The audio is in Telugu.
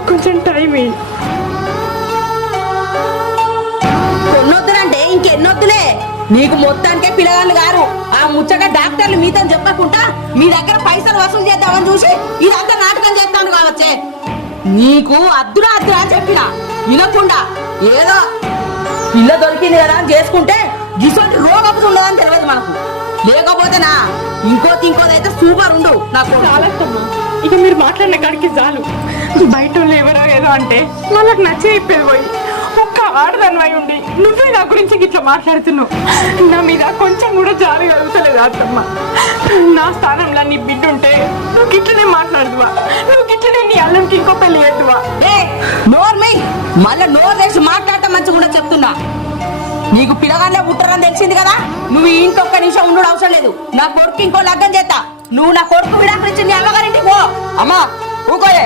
నాకు కొంచెం టైం ఇయ్యి. కొన్నొద్దులంటే ఇంకెన్నొద్దులే. నీకు మొత్తానికే పిల్లగాళ్ళు గారు. ఆ ముచ్చట డాక్టర్లు మీతో చెప్పకుండా మీ దగ్గర పైసలు వసూలు చేద్దామని చూసి ఇదంతా నాటకం చేస్తాను కావచ్చే. నీకు అద్దురా అద్దురా అని చెప్పినా వినకుండా ఏదో పిల్ల దొరికింది కదా అని చేసుకుంటే గిసోటి రోగపు ఉండదని తెలియదు మనకు. లేకపోతేనా ఇంకోదైతే సూపర్ ఉండు. నాకు చాలమ్మా, ఇక మీరు మాట్లాడిన కాడికి చాలు. బయట వాళ్ళు ఎవరో ఏదో అంటే వాళ్ళకి నచ్చే అయిపోయి పోయి ఒక్క ఆడదానివై ఉండి నువ్వే నా గురించి ఇట్లా మాట్లాడుతున్నావు. నా మీద కొంచెం కూడా జాలి కలుగుతలేదు అత్తమ్మ. నా స్థానంలో నీ బిడ్డ ఉంటే నువ్వు ఇట్లనే మాట్లాడుదువా? నువ్వు ఇట్లనే నీ అల్లంకి ఇంకో పెళ్లి చేద్దువా? నోర్మై మళ్ళా నోరు తెచ్చి మాట్లాడటం మంచిగా కూడా చెప్తున్నా. నీకు పిల్లగానే పుట్టరని తెలిసింది కదా, నువ్వు ఇంకొక నిమిషం ఉండు అవసరం లేదు. నా కొడుకు ఇంకో లగ్గం చేస్తా. నువ్వు నా కొడుకు విడాకులు ఇచ్చి నీ అమ్మగారింటికి పో. అమ్మా ఊకోయే.